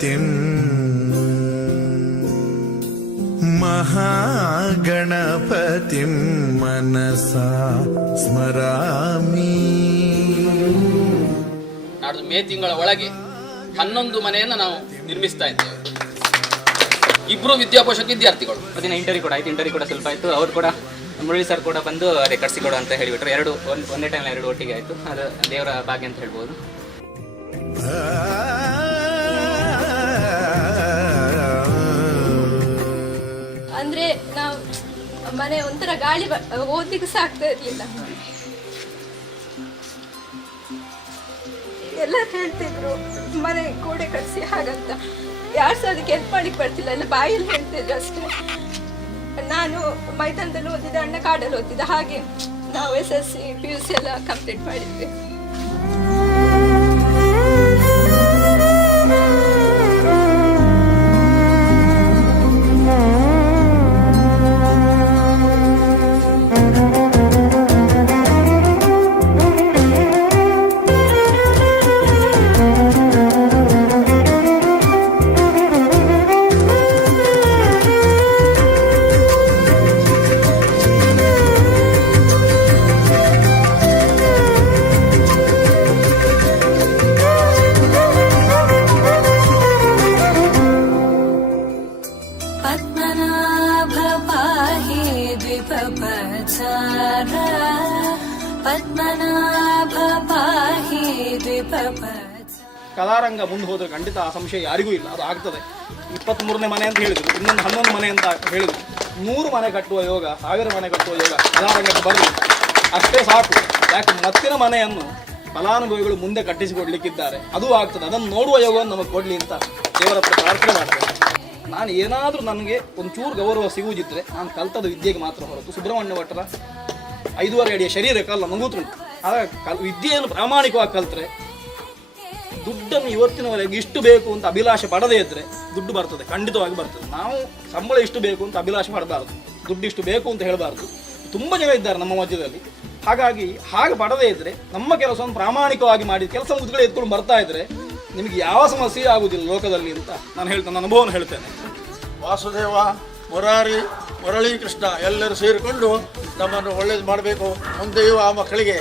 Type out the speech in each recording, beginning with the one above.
ಗಣಪತಿಂ ಮಹಾಗಣಪತಿಂ ಮನಸಾ ಸ್ಮರಾಮಿ. ನಾಡ್ದು ಮೇ ತಿಂಗಳ ಒಳಗೆ 11 ಮನೆಯನ್ನು ನಾವು ನಿರ್ಮಿಸ್ತಾ ಇದ್ದೇವೆ. ಇಬ್ರು ವಿದ್ಯಾಪೋಷಕ ವಿದ್ಯಾರ್ಥಿಗಳು. ಅದನ್ನ ಇಂಟರ್ವ್ಯೂ ಕೂಡ ಆಯ್ತು. ಇಂಟರ್ವ್ಯೂ ಕೂಡ ಸ್ವಲ್ಪ ಆಯ್ತು. ಅವ್ರು ಕೂಡ ಮುರಳಿ ಸರ್ ಕೂಡ ಬಂದು ಅದೇ ಕಟ್ಸಿಕೊಡು ಅಂತ ಹೇಳಿಬಿಟ್ರು. ಎರಡು ಒಂದೇ ಟೈಮ್ ಎರಡು ಒಟ್ಟಿಗೆ ಆಯ್ತು. ಅದು ದೇವರ ಭಾಗ್ಯ ಅಂತ ಹೇಳ್ಬೋದು. ಅಂದ್ರೆ ನಾವು ಮನೆ ಒಂಥರ ಗಾಳಿ ಓದ್ಲಿಕ್ಕೆ ಸಾಕ್ತಾ ಇರ್ಲಿಲ್ಲ. ಎಲ್ಲರೂ ಹೇಳ್ತಿದ್ರು ಮನೆ ಗೋಡೆ ಕಟ್ಸಿ ಹಾಗಂತ. ಯಾರು ಸಹ ಅದಕ್ಕೆ ಹೆಲ್ಪ್ ಮಾಡ್ಲಿಕ್ಕೆ ಬರ್ತಿಲ್ಲ, ಎಲ್ಲ ಬಾಯಲ್ಲಿ ಹೇಳ್ತಿದ್ರು ಅಷ್ಟೇ. ನಾನು ಮೈದಾನದಲ್ಲಿ ಓದಿದ್ದೆ, ಅಣ್ಣ ಕಾಡಲ್ಲಿ ಓದಿದ್ದ. ಹಾಗೆ ನಾವು SSC PUC ಎಲ್ಲ ಕಂಪ್ಲೀಟ್ ಮಾಡಿದ್ವಿ. ಕಲಾರಂಗ ಮುಂದೆ ಹೋದ್ರೆ ಖಂಡಿತ ಆ ಸಂಶಯ ಯಾರಿಗೂ ಇಲ್ಲ, ಅದು ಆಗ್ತದೆ. 23ನೇ ಮನೆ ಅಂತ ಹೇಳಿದ್ರು, ಇನ್ನೊಂದು 11 ಮನೆ ಅಂತ ಹೇಳಿದ್ರು. 100 ಮನೆ ಕಟ್ಟುವ ಯೋಗ, 1000 ಮನೆ ಕಟ್ಟುವ ಯೋಗ ಕಲಾರಂಗಕ್ಕೆ ಬರಲಿಲ್ಲ. ಅಷ್ಟೇ ಸಾಕು. ಯಾಕೆ ಮತ್ತಿನ ಮನೆಯನ್ನು ಫಲಾನುಭವಿಗಳು ಮುಂದೆ ಕಟ್ಟಿಸಿಕೊಡ್ಲಿಕ್ಕಿದ್ದಾರೆ, ಅದು ಆಗ್ತದೆ. ಅದನ್ನು ನೋಡುವ ಯೋಗವನ್ನು ನಮಗೆ ಕೊಡಲಿ ಅಂತ ದೇವರ ಹತ್ರ ಪ್ರಾರ್ಥನೆ ಮಾಡ್ತೇನೆ. ನಾನು ಏನಾದರೂ ನನಗೆ ಒಂಚೂರು ಗೌರವ ಸಿಗುವುದಿದ್ರೆ ನಾನು ಕಲ್ತದ ವಿದ್ಯೆಗೆ ಮಾತ್ರ ಹೊರತು ಸುಬ್ರಹ್ಮಣ್ಯ ಭಟ್ಟರ 5.5 ಅಡಿಯ ಶರೀರಕ್ಕೆ ಅಲ್ಲ, ನಂಗೂತುಂಟು. ಹಾಗಾಗಿ ವಿದ್ಯೆಯನ್ನು ಪ್ರಾಮಾಣಿಕವಾಗಿ ಕಲ್ತ್ರೆ, ದುಡ್ಡನ್ನು ಇವತ್ತಿನವರೆಗೆ ಇಷ್ಟು ಬೇಕು ಅಂತ ಅಭಿಲಾಷೆ ಪಡದೇ ಇದ್ದರೆ ದುಡ್ಡು ಬರ್ತದೆ, ಖಂಡಿತವಾಗಿ ಬರ್ತದೆ. ನಾವು ಸಂಬಳ ಇಷ್ಟು ಬೇಕು ಅಂತ ಅಭಿಲಾಷೆ ಪಡಬಾರ್ದು, ದುಡ್ಡು ಇಷ್ಟು ಬೇಕು ಅಂತ ಹೇಳಬಾರ್ದು. ತುಂಬ ಜನ ಇದ್ದಾರೆ ನಮ್ಮ ಮಧ್ಯದಲ್ಲಿ. ಹಾಗಾಗಿ ಹಾಗೆ ಪಡದೇ ಇದ್ದರೆ ನಮ್ಮ ಕೆಲಸವನ್ನು ಪ್ರಾಮಾಣಿಕವಾಗಿ ಮಾಡಿ ಕೆಲಸ ಮುಗಿದುಗಳು ಎತ್ಕೊಂಡು ಬರ್ತಾ ಇದ್ದರೆ ನಿಮಗೆ ಯಾವ ಸಮಸ್ಯೆ ಆಗುವುದಿಲ್ಲ ಲೋಕದಲ್ಲಿ ಅಂತ ನಾನು ಹೇಳ್ತೇನೆ, ನನ್ನ ಅನುಭವವನ್ನು ಹೇಳ್ತೇನೆ. ವಾಸುದೇವ, ಮುರಾರಿ, ಮುರಳೀಕೃಷ್ಣ ಎಲ್ಲರೂ ಸೇರಿಕೊಂಡು ನಮ್ಮನ್ನು ಒಳ್ಳೇದು ಮಾಡಬೇಕು. ಮುಂದೆಯೂ ಆ ಮಕ್ಕಳಿಗೆ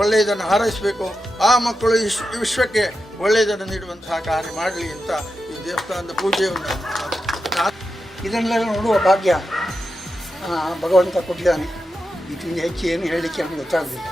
ಒಳ್ಳೆಯದನ್ನು ಹಾರೈಸಬೇಕು. ಆ ಮಕ್ಕಳು ವಿಶ್ವಕ್ಕೆ ಒಳ್ಳೆಯದನ್ನು ನೀಡುವಂತಹ ಕಾರ್ಯ ಮಾಡಲಿ ಅಂತ ಈ ದೇವಸ್ಥಾನದ ಪೂಜೆಯನ್ನು ಇದನ್ನೆಲ್ಲ ನೋಡುವ ಭಾಗ್ಯ ಭಗವಂತ ಕೊಟ್ಟಿದ್ದಾನೆ. ಇದರಿಂದ ಹೆಚ್ಚು ಏನು ಹೇಳಲಿಕ್ಕೆ ನಮ್ಗೆ ಗೊತ್ತಾಗಲಿಲ್ಲ.